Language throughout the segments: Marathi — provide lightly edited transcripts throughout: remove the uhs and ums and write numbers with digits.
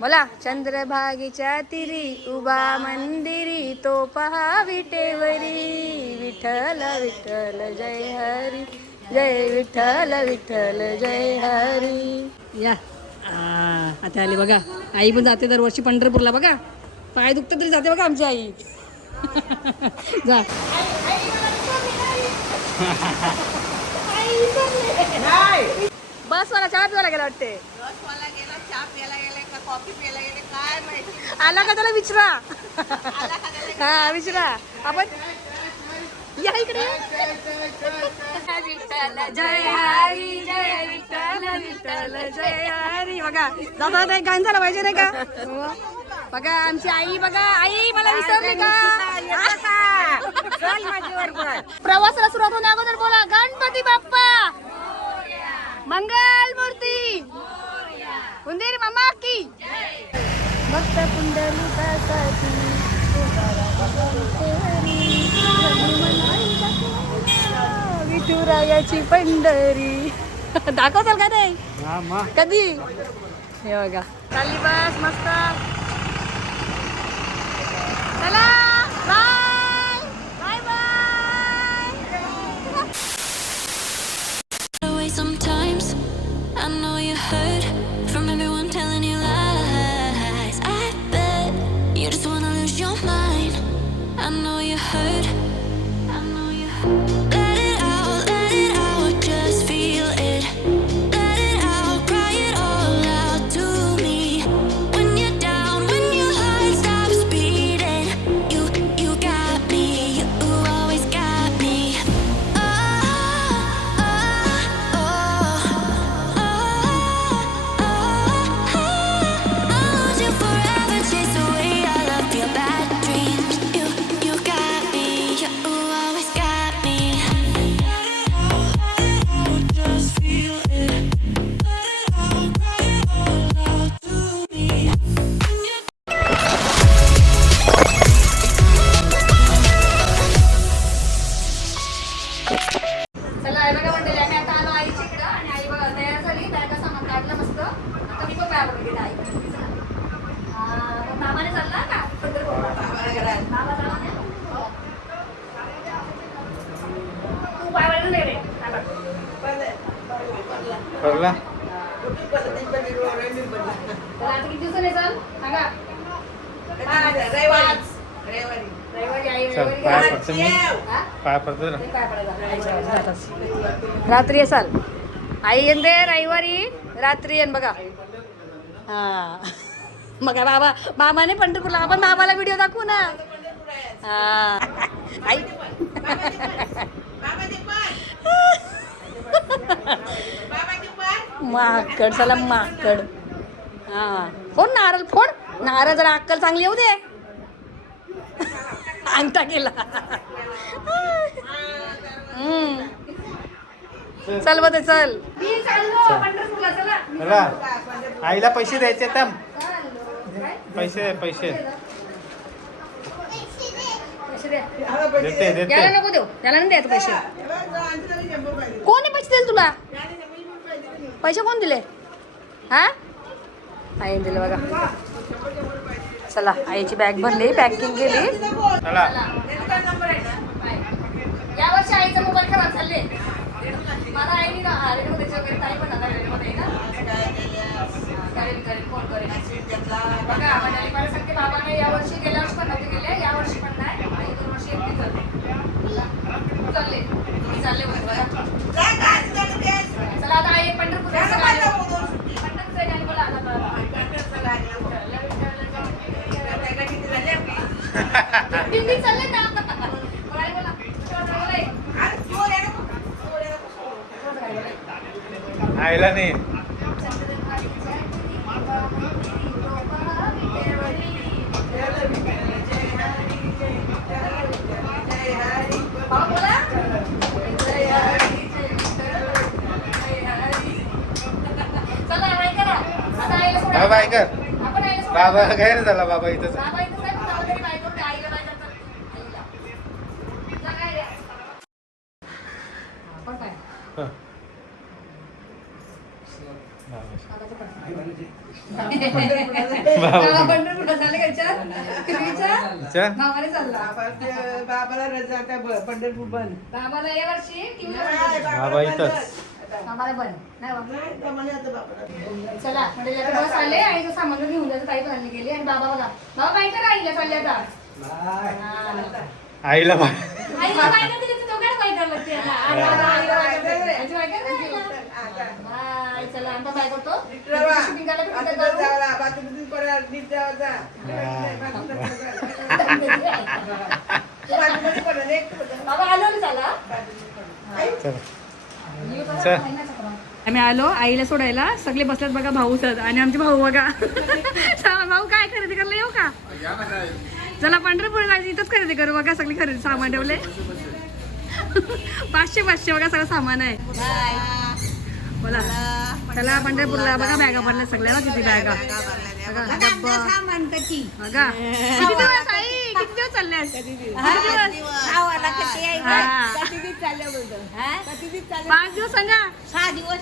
बोला. चंद्रभागेच्या तिरी उभा मंदिरी तो पहा विटेवरी. विठ्ठल विठ्ठल जय हरी जय विठ्ठल विठ्ठल जय हरी. या आता आली बघा. आई पण जाते दरवर्षी पंढरपूरला बघा. पाय दुखत तरी जाते बघा आमची आई. जा बस मला चहा पिवायला गेला वाटते. आला का त्याला विचारा. हा विचारा आपण. या इकडे. विठ्ठल जय हरी जय विठ्ठल विठ्ठल जय हरी. बघा जाता एक गाणं झालं पाहिजे नाही का. बघा आमची आई. बघा आई मला विसरली का. प्रवासाला सुरुवात होण्या अगोदर बोला गणपती बाप्पा मंगल मूर्ती उंदीर मामा की. भक्त पुंडलिकासाठी विठुरायाची पंढरी. दाखवताल का नाही कधी. हे बघा चालली बस मस्त. चला bye bye bye. Sometimes I know you heard from everyone telling you lies. I bet you just wanna lose your mind. I know you heard. I know you heard. Let it out, just feel it. Let it out, cry it all out to me. When you're down, when your heart stops beating, you got me, you always got me. रात्री असाल आई येते रविवारी रात्री येईन बघा. हा मग बाबा मामाने पंढरपूरला. आपण बाबाला व्हिडिओ दाखवू ना. हा आई माकड. चला माकड. हा फोन नारळ फोन नारळ जरा अक्कल चांगली येऊ दे. अंगठा केला. चल बघ चल. आईला पैसे द्यायचे तर पैसे पैसे देते. याला नको देऊ. याला नाही द्यायचं पैसे. कोणी पैसे दिले तुला. पैसे कोण दिले. हा आईने दिले बघा. चला आईची बॅग भरली पॅकिंग केली. यावर्षी आईचा मोबाईल खराब झाले. मला आईने ना ताई पण फोन करेल बघा. मला सांगते बाबाने यावर्षी गेल्या वर्षी पण नव्हते गेले. यावर्षी पण नाही. आई 2 वर्षी एकटी चालले. तुम्ही चालले बघा. चला आता आई पंढरपूर चालले ना. आईला नाही. बाबा ऐकर. बाबा गैर झाला. बाबा इथं बाबा पंढरपूरला झाले का विचार? अच्छा. मामाने चालला. बाबाला रजा आता पंढरपूर बंद. बाबाला या वर्षी बाबा इथंच. मामाला बन नाही बाबा. नाही, कमाने आता बाबाला. चला म्हणजे आता बस आले आणि तो सामान घेऊन जायचं ताई चालली गेली आणि बाबा बघा बाबा काय करा आईला चालले आता आईला बा- आईला काय करते तो काय काय करायला लागते आता? आणि बाबा आईला काय करते? आजी काय करते? बाय चला आता काय करतो शूटिंग करायला आता कुठे बस करू? जावला, बाथरूम परत नीट जावा जा. बाथरूममध्ये पडलं, एक पडलं. बाबा आलो ना चला चला. चल. आम्ही आलो आईला सोडायला सगळे बसल्यात बघा भाऊच आणि आमचे भाऊ बघा भाऊ काय खरेदी करायला येऊ का चला पंढरपूर जायचं इथंच खरेदी करू बघा सगळी खरेदी सामान ठेवले 500 बघा सगळं सामान आहे बोला चला पंढरपूरला बघा बॅगा भरल्या सगळ्या किती बॅगा बघा डब्बा बघा किती दिवस आई किती दिवस चालले किती दिवस हा. 5 दिवस सांगा 6 दिवस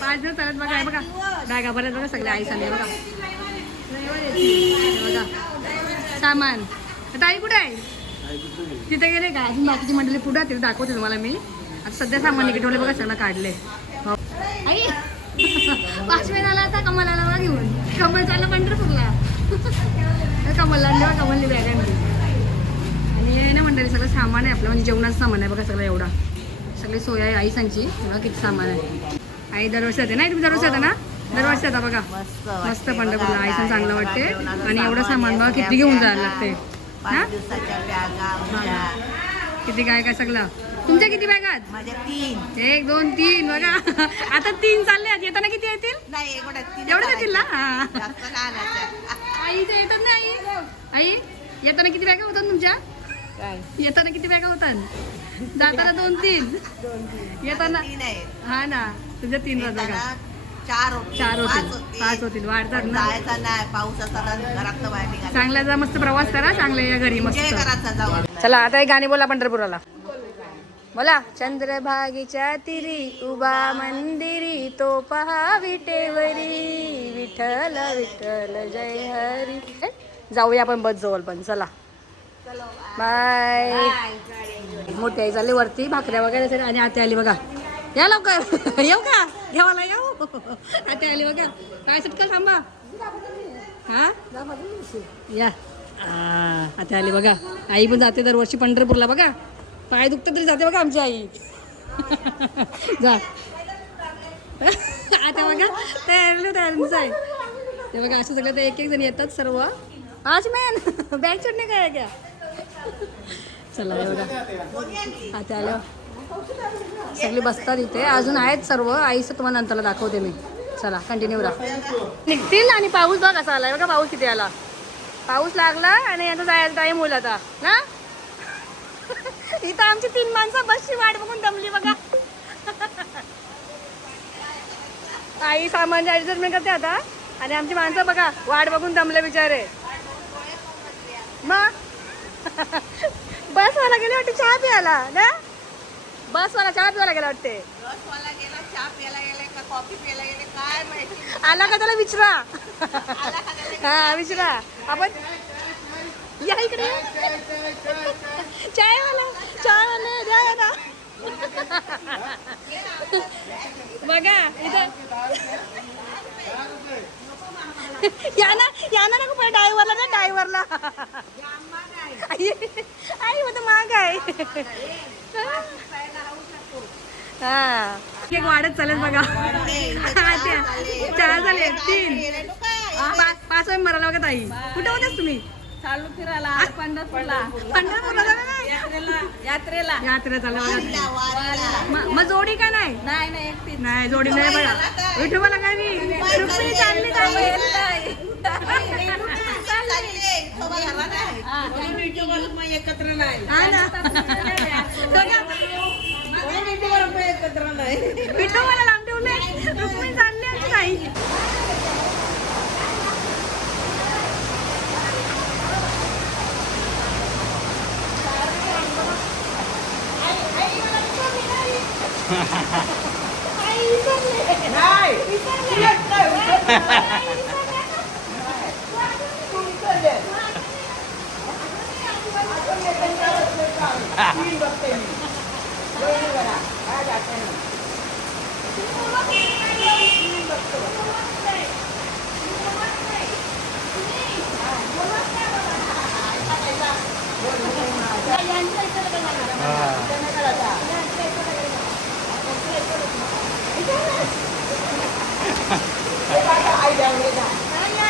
5 दिवस चालत बघा हे बघा बॅगा भरत बघा सगळ्या आई सांगले बघा हे बघा सामान आता आई कुठे आहे तिथे गेले का अजून बाकीची मंडळी पुढे तिथे दाखवते तुम्हाला मी आता सध्या सामान निघटवले बघा सगळं काढले हो. आई 5 महिन्याला आता कमलाला बघा घेऊन कमल चालला पंढरपूरला कमलला आणले बघा कमलली बॅग आणली आणि हे ना मंडळी सगळं सामान आहे आपलं म्हणजे जेवणाचं सामान आहे बघा सगळं एवढा सगळी सोय आहे आई सांगची बघा किती सामान आहे आई दरवर्षी येते नाही तुम्ही दरवर्षी येता ना दरवर्षी येता बघा मस्त पंढरपूरला आई सांग चांगलं वाटते आणि एवढं सामान बघा किती घेऊन जायला लागते ना किती काय काय सगळं तुमच्या किती बॅगात माझ्या 3 1 2 3 बघा आता 3 चालले आहेत येताना किती येतील नाही एवढं एवढं येतील ना हा. जास्त लहान आहे. आईच्या येतात ना आई येताना किती बॅगा होतात तुमच्या काय येताना किती बॅगा होतात जाताना 2 3 येताना 3 आहे हा ना तुझ्या 3 राहतात बघा 4 होतील 5 होतील वाढतात ना जायचा नाही पाऊस असताना घरात बाहेर निघायचं चांगला जा मस्त प्रवास करा चांगले या घरी मस्त घराचा जाऊ चला आता एक गाणी बोला पंढरपुराला बोला चंद्रभागेच्या तिरी उभा मंदिरी तो पहा विटेवरी विठ्ठल विठ्ठल जय हरी जाऊया आपण बस जवळ पण चला बाय मोठी आई चालली वरती भाकऱ्या वगैरे आणि आते आली बघा या लवकर येऊ का घेवाला येऊ आते आली बघा काय सुटका थांबा हा या आता आली बघा आई पण जाते दरवर्षी पंढरपूरला बघा पाय दुखतं तरी जाते बघा आमची आई जा आता बघा तयारीच आहे ते बघा असं सगळं ते एक जण येतात सर्व आज मॅन बॅग चढणे काय क्या चला हे बघा आता आलं सगळी बसतात इथे अजून आहेत सर्व आईचं तुम्हाला नंतरला दाखवते मी चला कंटिन्यू राहा निघतील आणि पाऊस बघ कसा आलाय बघा पाऊस किती आला पाऊस लागला आणि आता जायला टाईम होईल आता ना इथं आमची 3 माणसं बसची वाट बघून दमली बघा आई सामान ऍडजस्टमेंट करते आता आणि आमची माणसं बघा वाट बघून दमले बिचारे मग बसवाला गेले वाटते चहा प्यायला ना बसवाला चहा प्यायला गेला वाटते बसवाला गेला चहा प्यायला गेले का कॉफी प्यायला गेले काय माहिती आला का त्याला विचारा आला का त्याला हा विचारा आपण या इकडे चायवाला द्या ना बघा इथं या ना नको पण ड्रायव्हरला आई मग माग आहे हा एक वाढत चालेल बघा चार झाले 3 5 मराला बघा ताई कुठे होत्यास तुम्ही चालू फिरायला पंढरपूरला यात्रेला चाललं बघा मग जोडी का नाही नाही एकटी नाही जोडी नाही बघा विठोबाला काय मी रुक्मिणी चालली एकत्र नाही हा ना एकत्र नाही विठोबाला लांब ठेवले रुक्मिणी चालली आमची ताई नाही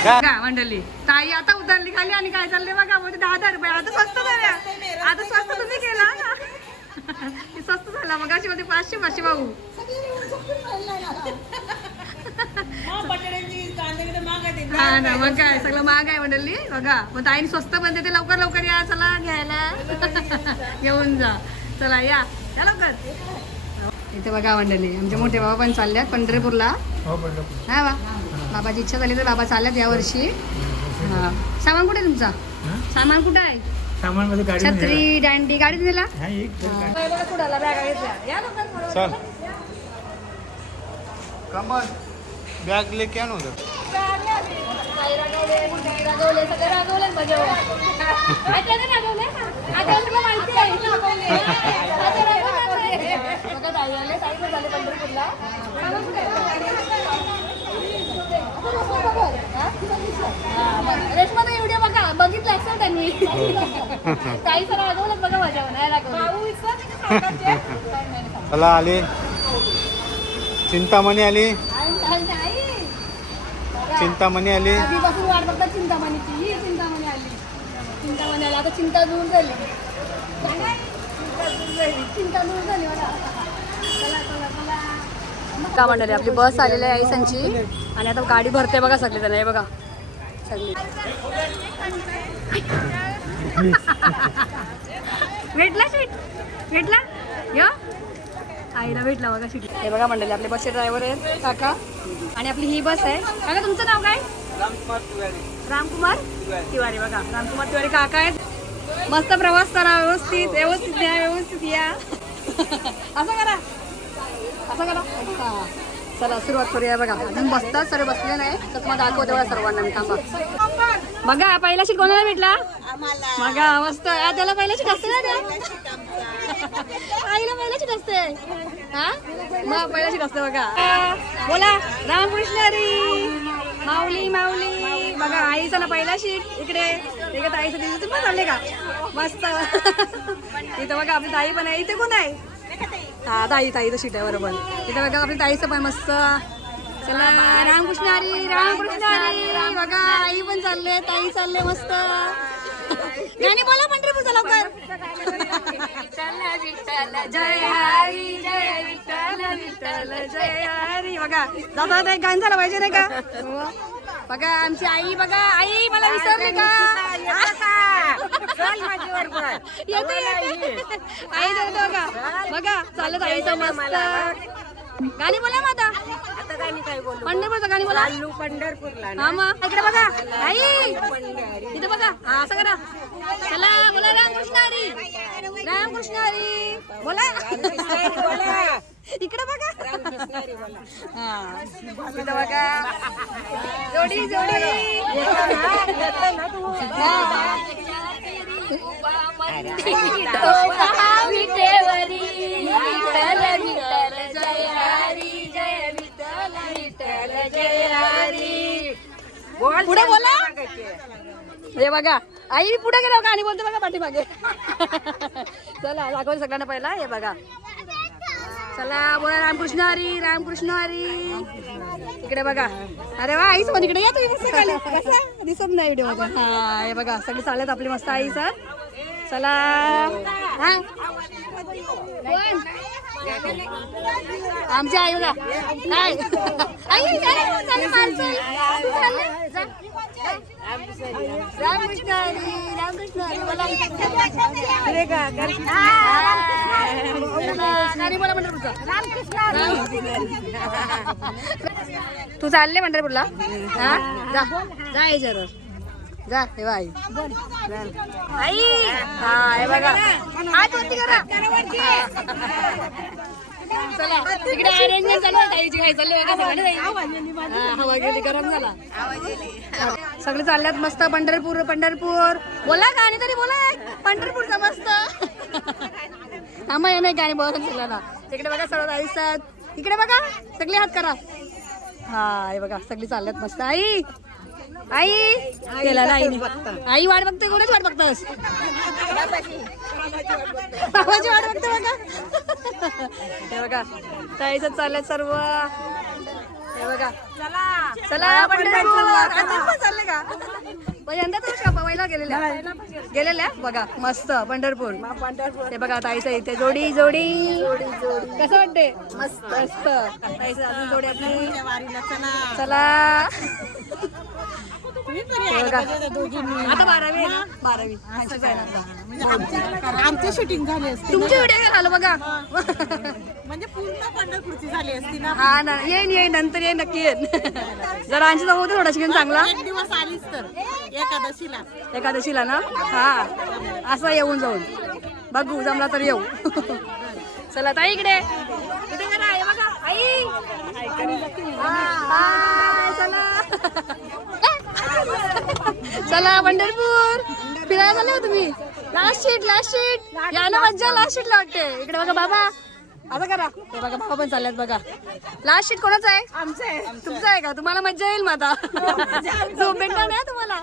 का मंडळी ताई आता उतरली खाली आणि काय चाललंय बघा म्हणजे 10,000 रुपये आता स्वस्त झाल्या आता स्वस्त तुम्ही केला ना स्वस्त झाला मग अशी मध्ये 500 भाऊ हा ना मग काय सगळं महाग आहे मंडळी बघा मग ताईने स्वस्त पण देते लवकर लवकर या चला घ्यायला घेऊन जा चला या लवकर इथे बघा मंडळी आमचे मोठे बाबा पण चालल्यात पंढरपूरला हा बा बाबाची इच्छा झाली तर बाबा चालल्यात यावर्षी हा सामान कुठे आहे तुमचा सामान कुठं आहे सामान मध्ये गाडी छत्री दांडी गाडी दिला चल कमल बॅग लेके आण उधर रेशमाचा व्हिडिओ बघा बघितला असेल त्यांनी काही सर रागवलं बघा माझ्यावर नाही रागवलं चला आली चिंतामणी आली चिंतामणी आली आधीपासून वाट बघतात चिंतामणीची ही चिंतामणी आली आता चिंता दूर झाली चिंता दूर झाली का मंडळी आपली बस आलेली आहे आईसांची आणि आता गाडी भरते बघा सगळे जण हे बघा सगळी भेटला सीट भेटला यो आईला भेटला बघा सीट हे बघा मंडळी आपले बसचे ड्रायव्हर आहेत काका आणि आपली ही बस आहे काका तुमचं नाव काय रामकुमार तिवारी बघा रामकुमार तिवारी काका आहेत मस्त प्रवास करा व्यवस्थित व्यवस्थित या व्यवस्थित या असं करा हा चला सुरुवात करूया बघा अजून बसतात सर्व बसले नाही तर तुम्हाला दाखवते बघा सर्वांना मी थांबा बघा पहिला सीट कोणाला भेटला बघा मस्त त्याला पहिला सीट असते ना आईला पहिला सीट असते हा मग पहिला सीट असते बघा बोला रामकृष्ण हरी माऊली माऊली बघा आईचा ना पहिला सीट इकडे इकडे ताईचं दिवस तुम्ही चालले का मस्त इथं बघा आपली ताई पण आहे इथे कोण आहे हा ताईचं सीट आहे बरोबर इथे बघा आपली ताईचं पण मस्त चला रामकृष्ण हरी बघा आई पण चालले ताई चालले मस्त गाणी बोला पंढरपूरचा लवकर जय हरी जय विठ्ठल विठ्ठल जय हरी बघा जाता एक गाणं झालं पाहिजे नाही का बघा आमची आई बघा आई मला विसरले का येते आई जातो बघा बघा चालत आईचं मस्त गाणी बोला मग आता पंढरपूरचं गाणी बोला पंढरपूरला हा मग इकडे बघा आई इथे बघा हा असं करा चला बोला रामकृष्ण हरी बोला इकडे बघा हा इथं बघा जोडी पुढे बोला हे बघा आई पुढे गेलो गाणी बोलते बघा पाठीमागे चला दाखव सगळ्यांना पहिला हे बघा चला बोला रामकृष्ण हरी इकडे बघा अरे वा आई सोबत इकडे या तुम्ही कसं दिसत नाही व्हिडिओ मध्ये हा हे बघा सगळे चालत आपली मस्त आई सर चला हा आमची आई बघा काय आई रामकृष्ण हरी बोला तू चालले पंढरपूरला हा जा जा आई जरूर जा हे आई आई हा हे बघा हात वरती करा चला इकडे अरेंजमेंट चालू आहे ताईची काय चालू आहे का सगळं ताई? हा, हवा गेली गरम झाला सगळे चालल्यात मस्त पंढरपूर पंढरपूर बोला गाणी तरी बोला पंढरपूरचा मस्त आम्हा नाही गाणी बोलून सगळ्यांना इकडे बघा सर्व आयुष्यात इकडे बघा सगळे हात करा हा हे बघा सगळी चालल्यात मस्त आई आई केला ना आईने आई वाट बघते कोणीच वाट बघतस बाबाची वाट बघते बघा हे बघा ताईचं चाललंय सर्व हे बघा चला पंढरपूर चालले का यंदा तर का पहिला गेलेल्या बघा मस्त पंढरपूर हे बघा ताईचं इथे जोडी जोडी कसं वाटते मस्त मस्त ताईचं अजून जोडी आपली चला आता 12वी आहे ना 12वी आमची शूटिंग झाली असती तुमची व्हिडिओ झालं बघा म्हणजे पूर्ण पंढरपूरची झाली असती ना. हा ना येईन नंतर येईन नक्की येईन जरा आणखी जाऊ होते थोडा शिकून चांगला एक दिवस आलीच तर एकादशीला ना हा असं येऊन जाऊन बघू जमला तर येऊ चला ताई इकडे करा हे बघा आई हाय, चला चला पंढरपूर फिरायला चालले हो तुम्ही लास्ट शीट या ना मज्जा लास्ट शीटला वाटते इकडे बघा बाबा आता करा हे बघा बाबा पण चालल्यात बघा लास्ट शीट कोणाचं आहे आमचे तुमचं आहे का तुम्हाला मज्जा येईल मग आता झोप भेटणार नाही तुम्हाला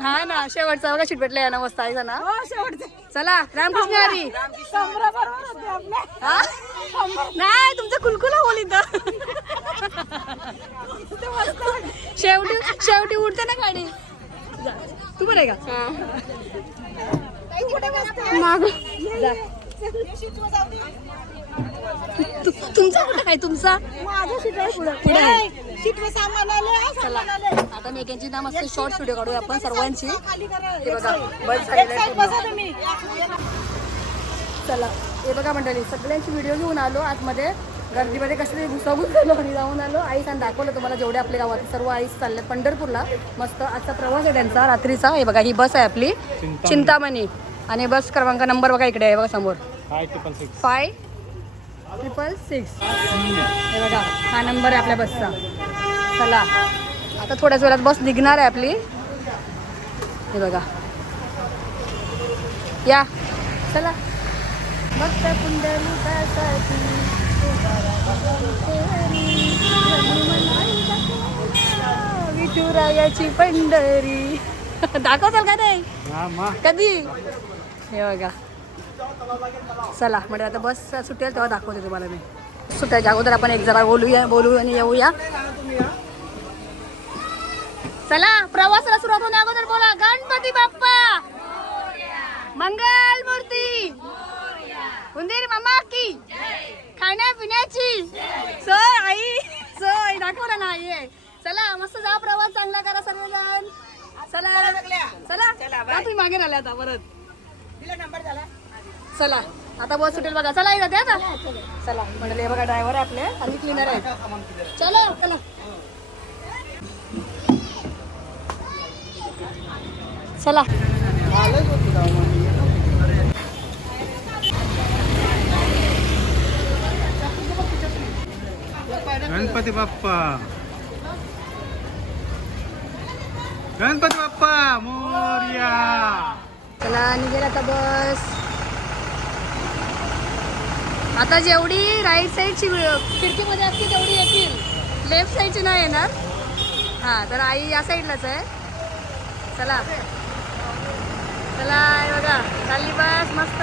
हा ना शेवटचा बघा शीट भेटला ना मस्त आहे ना चला रामकृष्ण हरी हा? नाही तुमचं कुलकुला बोल इथं शेवटी उडते ना गाडी तू बरं आहे का मागं. जा. तुमचा कुठं आहे तुमचा पुढे आहे. चला आता मेघ्यांची ना मस्त शॉर्ट व्हिडिओ काढूया आपण सर्वांची हे बघा बस झालेलं आहे पूर्ण. चला हे बघा मंडळी सगळ्यांची व्हिडिओ घेऊन आलो आतमध्ये गर्दीमध्ये कसं घुसाघुस झालो आणि जाऊन आलो आईस आणि दाखवलं तुम्हाला जेवढे आपल्या गावात सर्व आईस चालले पंढरपूरला मस्त आजचा प्रवास आहे त्यांचा रात्रीचा हे बघा ही बस आहे आपली चिंतामणी आणि बस क्रमांक नंबर बघा इकडे आहे बघा समोर 566 हे बघा हा नंबर आहे आपल्या बसचा चला आता थोड्याच वेळात बस निघणार आहे आपली हे बघा या चला भक्त पुंडलिकासाठी विठुरायाची पंढरी दाखवताल का नाही कधी हे बघा चला म्हणजे आता बस सुटेल तेव्हा दाखवते तुम्हाला मी सुटायच्या अगोदर आपण एक जरा बोलू आणि येऊया चला प्रवासाला सुरुवात होण्या अगोदर बोला गणपती बाप्पा मंगल मूर्ती उंदीर मामा की खाण्यापिण्याची सोय दाखवला ना ये चला मस्त जा प्रवास चांगला करा सर्वजण चला चला तुम्ही मागे राहिल्या आता परत चला आता बस सुटेल बघा चला जाते आता चला म्हणाले बघा ड्रायव्हर आहे आपले आणि क्लीनर आहे चला चला चला गणपती बाप्पा मोरया चला निघेल आता बस आता जेवढी राईट साईडची खिडकीमध्ये असते तेवढी येतील लेफ्ट साईडची नाही येणार हां तर आई या साईडलाच आहे चला चला बघा चालली बस मस्त